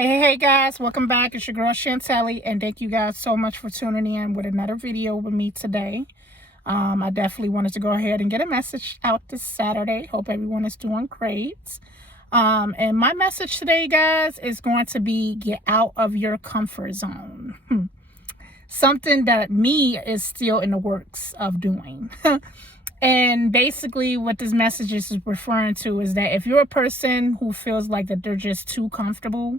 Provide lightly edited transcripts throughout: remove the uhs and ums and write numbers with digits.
Hey guys, welcome back. It's your girl Chantelli, and thank you guys so much for tuning in with another video with me today. I definitely wanted to go ahead and get a message out this Saturday. Hope everyone is doing great. And my message today, guys, is going to be get out of your comfort zone. Something that me is still in the works of doing. And basically what this message is referring to is that if you're a person who feels like that they're just too comfortable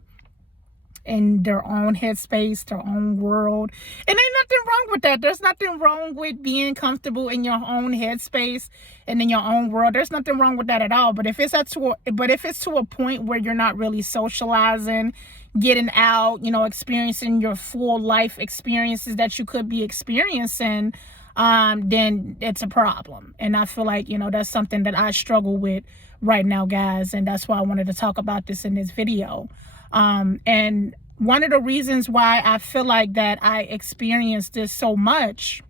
in their own headspace, their own world. And ain't nothing wrong with that. There's nothing wrong with being comfortable in your own headspace and in your own world. There's nothing wrong with that at all. But if it's to a point where you're not really socializing, getting out, experiencing your full life experiences that you could be experiencing, then it's a problem. And I feel like, that's something that I struggle with right now, guys. And that's why I wanted to talk about this in this video. And one of the reasons why I feel like that I experienced this so much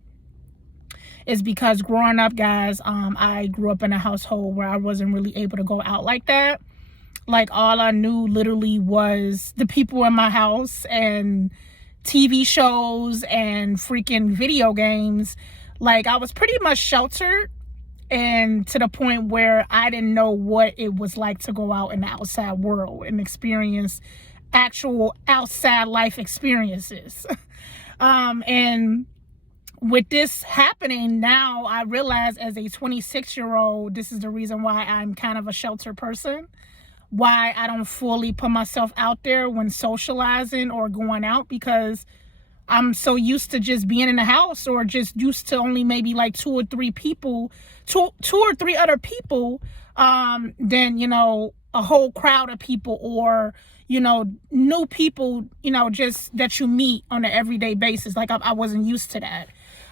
is because growing up, guys, I grew up in a household where I wasn't really able to go out like that. Like all I knew literally was the people in my house and TV shows and freaking video games. Like I was pretty much sheltered, and to the point where I didn't know what it was like to go out in the outside world and experience actual outside life experiences. And with this happening now, I realize as a 26-year-old, this is the reason why I'm kind of a sheltered person, why I don't fully put myself out there when socializing or going out, because I'm so used to just being in the house, or just used to only maybe like two or three other people, than, a whole crowd of people, or, new people, just that you meet on an everyday basis. Like I wasn't used to that.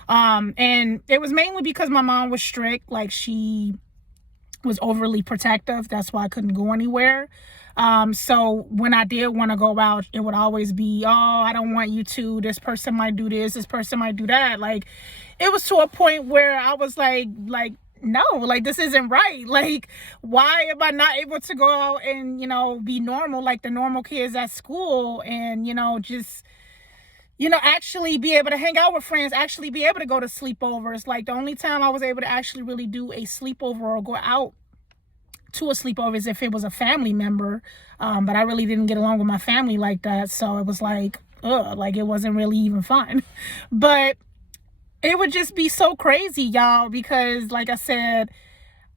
And it was mainly because my mom was strict. Like she was overly protective. That's why I couldn't go anywhere. So when I did want to go out, it would always be, oh, I don't want you to, this person might do this person might do that. Like it was to a point where I was like, no, like this isn't right. Like, why am I not able to go out and, be normal, like the normal kids at school, and, just, actually be able to hang out with friends, actually be able to go to sleepovers. Like the only time I was able to actually really do a sleepover or go out to a sleepover is if it was a family member. But I really didn't get along with my family like that. So it was like, like it wasn't really even fun. But it would just be so crazy, y'all, because like I said,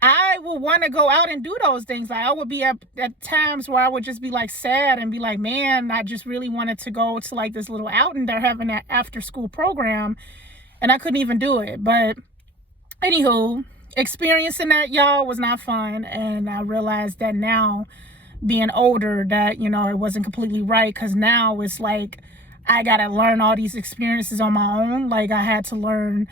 I would want to go out and do those things. Like I would be at times where I would just be like sad and be like, man, I just really wanted to go to like this little outing they're having, that after school program, and I couldn't even do it. But anywho, experiencing that, y'all, was not fun. And I realized that now, being older, that, it wasn't completely right, because now it's like I gotta learn all these experiences on my own. Like I had to learn,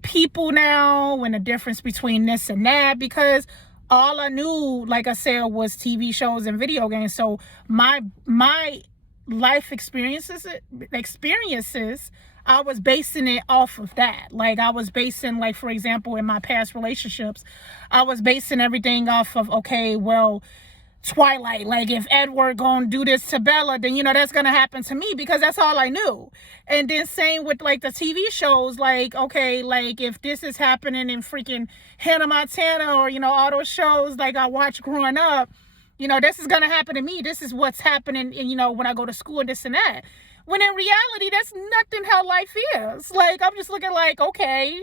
people now, and the difference between this and that, because all I knew, like I said, was TV shows and video games. So my life experiences, I was basing it off of that. Like I was basing, like, for example, in my past relationships, I was basing everything off of, okay, well, Twilight, like if Edward gonna do this to Bella, then that's gonna happen to me, because that's all I knew. And then same with like the TV shows, like, okay, like if this is happening in freaking Hannah Montana, or all those shows like I watched growing up, this is gonna happen to me. This is what's happening, and when I go to school, this and that. When in reality, that's nothing how life is. Like I'm just looking like, okay,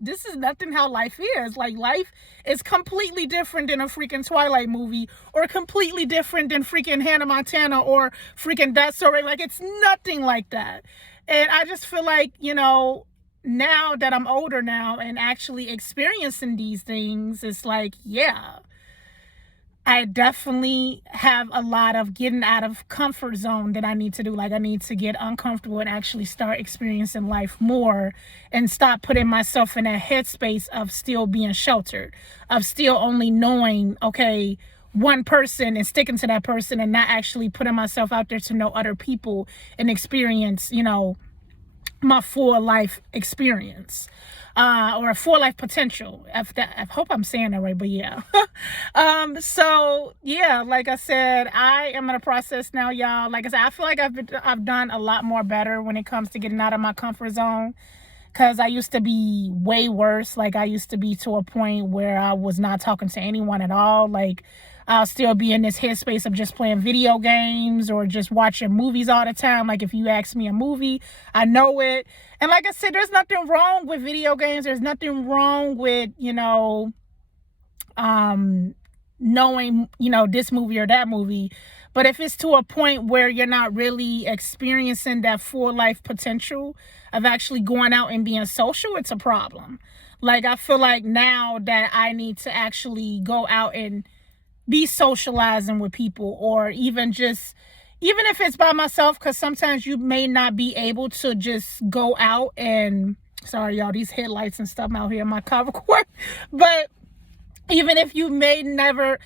this is nothing how life is. Like life is completely different than a freaking Twilight movie, or completely different than freaking Hannah Montana, or freaking that story. Like it's nothing like that. And I just feel like, now that I'm older now and actually experiencing these things, it's like, yeah, I definitely have a lot of getting out of comfort zone that I need to do. Like I need to get uncomfortable and actually start experiencing life more, and stop putting myself in that headspace of still being sheltered, of still only knowing, okay, one person and sticking to that person, and not actually putting myself out there to know other people and experience, my full life experience. or full life potential. I hope I'm saying that right, but yeah. So yeah, like I said, I am in a process now, y'all. Like I said, I feel like I've done a lot more better when it comes to getting out of my comfort zone. Because I used to be way worse. Like, I used to be to a point where I was not talking to anyone at all. Like, I'll still be in this headspace of just playing video games or just watching movies all the time. Like, if you ask me a movie, I know it. And like I said, there's nothing wrong with video games. There's nothing wrong with, knowing, this movie or that movie. But if it's to a point where you're not really experiencing that full life potential of actually going out and being social, it's a problem. Like, I feel like now that I need to actually go out and be socializing with people, or even if it's by myself, because sometimes you may not be able to just go out and, sorry y'all, these headlights and stuff out here in my cover court. But even if you may never,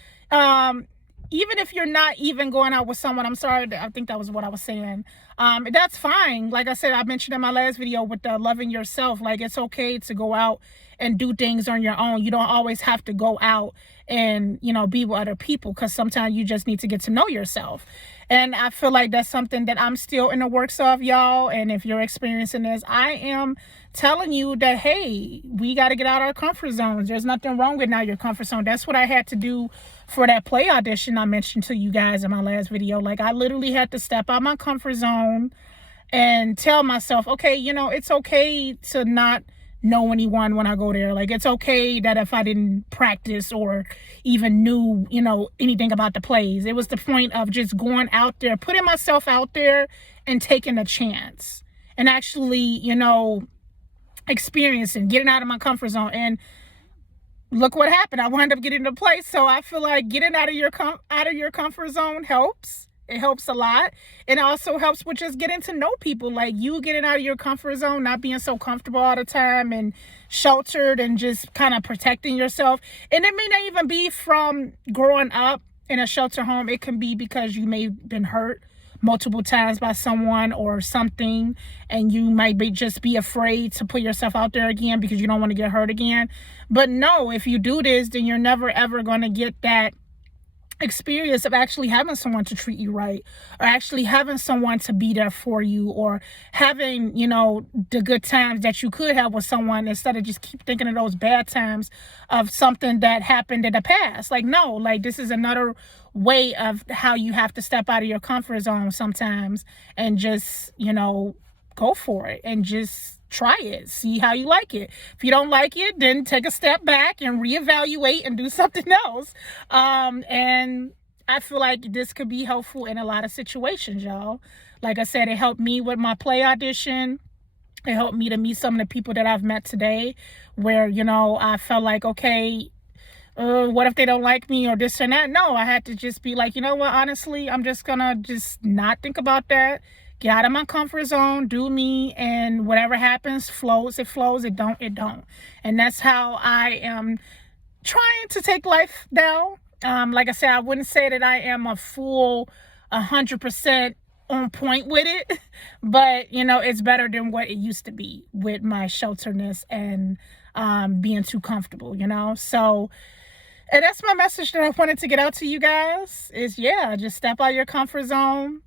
even if you're not even going out with someone, I'm sorry, I think that was what I was saying. That's fine. Like I said, I mentioned in my last video with the loving yourself, like, it's okay to go out and do things on your own. You don't always have to go out and, be with other people, because sometimes you just need to get to know yourself. And I feel like that's something that I'm still in the works of, y'all. And if you're experiencing this, I am telling you that, hey, we got to get out of our comfort zones. There's nothing wrong with not your comfort zone. That's what I had to do for that play audition I mentioned to you guys in my last video. Like, I literally had to step out my comfort zone and tell myself, okay, it's okay to not know anyone when I go there. Like, it's okay that if I didn't practice or even knew, anything about the plays. It was the point of just going out there, putting myself out there and taking a chance and actually, experiencing, getting out of my comfort zone. And look what happened. I wound up getting to play. So I feel like getting out of your comfort zone helps. It helps a lot. It also helps with just getting to know people. Like, you getting out of your comfort zone, not being so comfortable all the time and sheltered and just kind of protecting yourself. And it may not even be from growing up in a shelter home. It can be because you may have been hurt multiple times by someone or something, and you might just be afraid to put yourself out there again because you don't want to get hurt again. But no, if you do this, then you're never ever going to get that experience of actually having someone to treat you right, or actually having someone to be there for you, or having, the good times that you could have with someone, instead of just keep thinking of those bad times of something that happened in the past. Like, no, like, this is another way of how you have to step out of your comfort zone sometimes and just, go for it and just try it, see how you like it. If you don't like it, then take a step back and reevaluate and do something else. And I feel like this could be helpful in a lot of situations, y'all. Like I said, it helped me with my play audition. It helped me to meet some of the people that I've met today, where, I felt like, okay, what if they don't like me or this or that? No, I had to just be like, what, honestly, I'm just gonna just not think about that. Get out of my comfort zone, do me, and whatever happens, flows, it flows, it don't, it don't. And that's how I am trying to take life now. Like I said, I wouldn't say that I am a full 100% on point with it, but, it's better than what it used to be with my shelterness and being too comfortable, So, and that's my message that I wanted to get out to you guys is, yeah, just step out of your comfort zone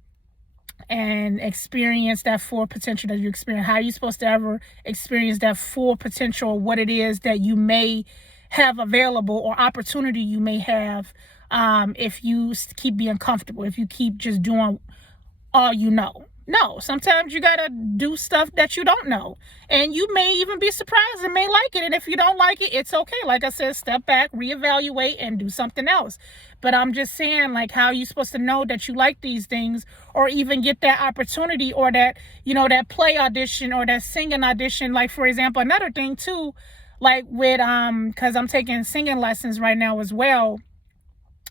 and experience that full potential that you experience. How are you supposed to ever experience that full potential, what it is that you may have available or opportunity you may have if you keep being comfortable, if you keep just doing all you know? No, sometimes you gotta do stuff that you don't know, and you may even be surprised and may like it. And if you don't like it, it's okay. Like I said, step back, reevaluate, and do something else. But I'm just saying, like, how are you supposed to know that you like these things, or even get that opportunity, or that, that play audition or that singing audition? Like, for example, another thing too, like with because I'm taking singing lessons right now as well.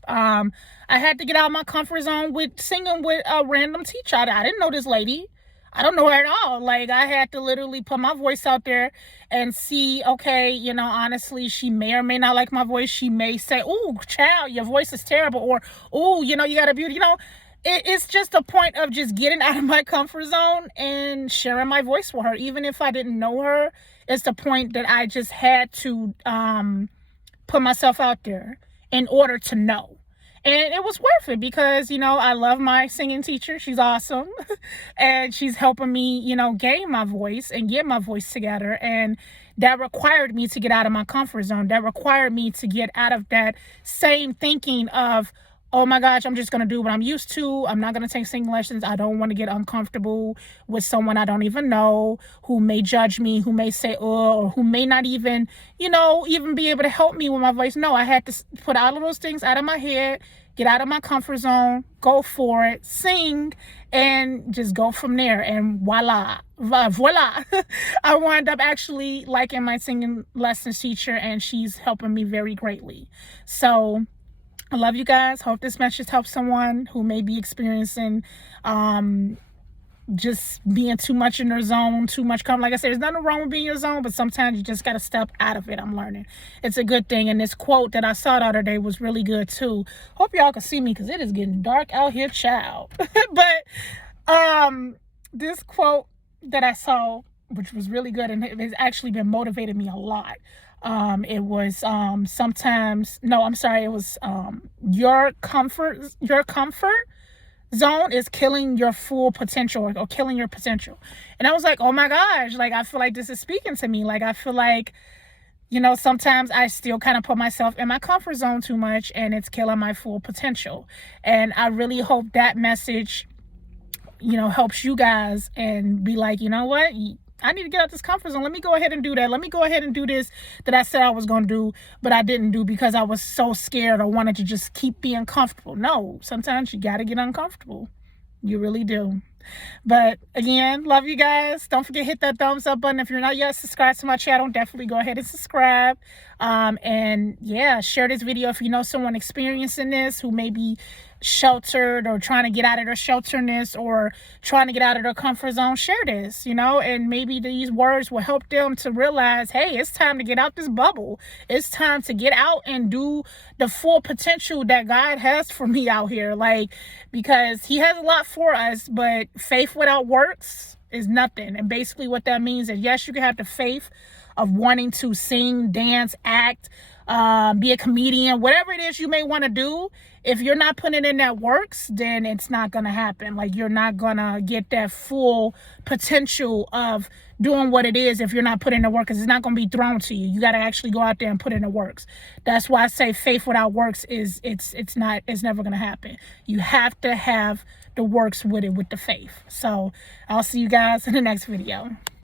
I had to get out of my comfort zone with singing with a random teacher. I didn't know this lady. I don't know her at all. Like, I had to literally put my voice out there and see, okay, honestly, she may or may not like my voice. She may say, "Ooh, child, your voice is terrible," or, "Ooh, you got a beauty," It's just a point of just getting out of my comfort zone and sharing my voice with her. Even if I didn't know her, it's the point that I just had to put myself out there in order to know. And it was worth it because, you know, I love my singing teacher. She's awesome. And she's helping me, you know, gain my voice and get my voice together. And that required me to get out of my comfort zone. That required me to get out of that same thinking of, oh my gosh, I'm just going to do what I'm used to. I'm not going to take singing lessons. I don't want to get uncomfortable with someone I don't even know, who may judge me, who may say, oh, or who may not even, you know, even be able to help me with my voice. No, I had to put all of those things out of my head, get out of my comfort zone, go for it, sing, and just go from there. And voila. I wound up actually liking my singing lessons teacher, and she's helping me very greatly. So I love you guys. Hope this message helps someone who may be experiencing just being too much in their zone, too much Like I said, there's nothing wrong with being in your zone, but sometimes you just got to step out of it. I'm learning. It's a good thing. And this quote that I saw the other day was really good too. Hope y'all can see me because it is getting dark out here, child. But this quote that I saw, which was really good, and it has actually been motivating me a lot. It was your comfort zone is killing your full potential, or killing your potential. And I was like, oh my gosh, like, I feel like this is speaking to me. Like, I feel like, you know, sometimes I still kind of put myself in my comfort zone too much, and it's killing my full potential. And I really hope that message, you know, helps you guys and be like, you know what? I need to get out this comfort zone. Let me go ahead and do that. Let me go ahead and do this that I said I was going to do, but I didn't do because I was so scared or wanted to just keep being comfortable. No, sometimes you got to get uncomfortable. You really do. But again, love you guys. Don't forget, hit that thumbs up button. If you're not yet subscribed to my channel, definitely go ahead and subscribe. And yeah, share this video if you know someone experiencing this who may be sheltered or trying to get out of their shelterness or trying to get out of their comfort zone. Share this, you know, and maybe these words will help them to realize, hey, it's time to get out this bubble. It's time to get out and do the full potential that God has for me out here. Like, because he has a lot for us, but faith without works is nothing. And basically what that means is, yes, you can have the faith of wanting to sing, dance, act, be a comedian, whatever it is you may want to do. If you're not putting in that works, then it's not going to happen. Like, you're not going to get that full potential of doing what it is if you're not putting in the work, because it's not going to be thrown to you. You got to actually go out there and put in the works. That's why I say faith without works is it's never going to happen. You have to have the works with it, with the faith. So I'll see you guys in the next video.